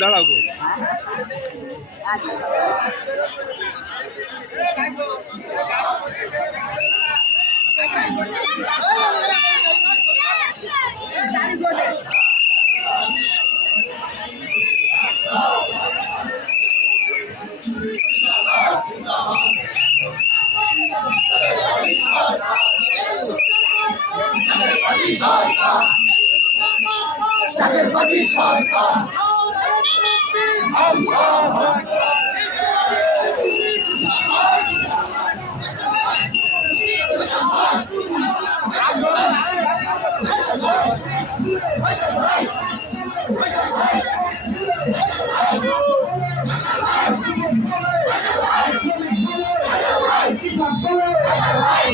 দাঁড়াও গো। তাদের পাখি সরকার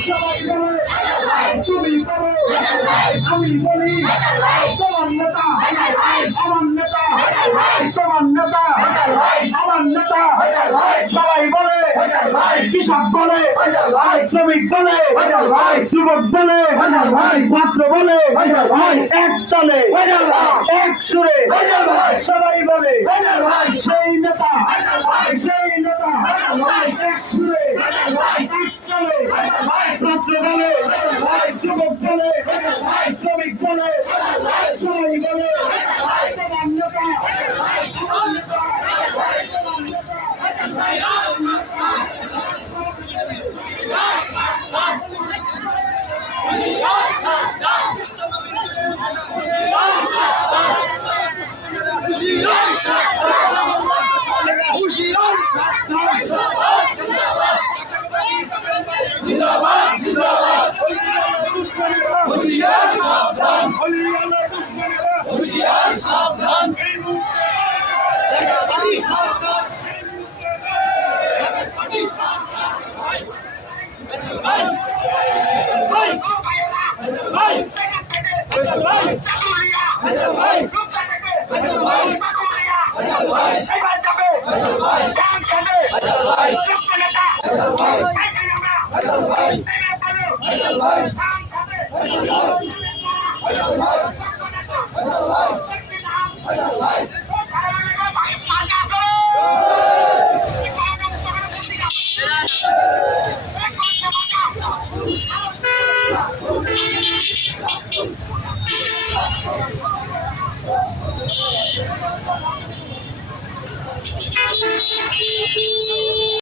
Shut up! সবাই বলে কৃষক বলে শ্রমিক বলে যুবক বলে ছাত্র বলে এক তলে এক সুরে সবাই বলে সেই নেতা সেই নেতা এক সুরে ছাত্র বলে যুবক বলে শ্রমিক বলে সবাই বলে Thank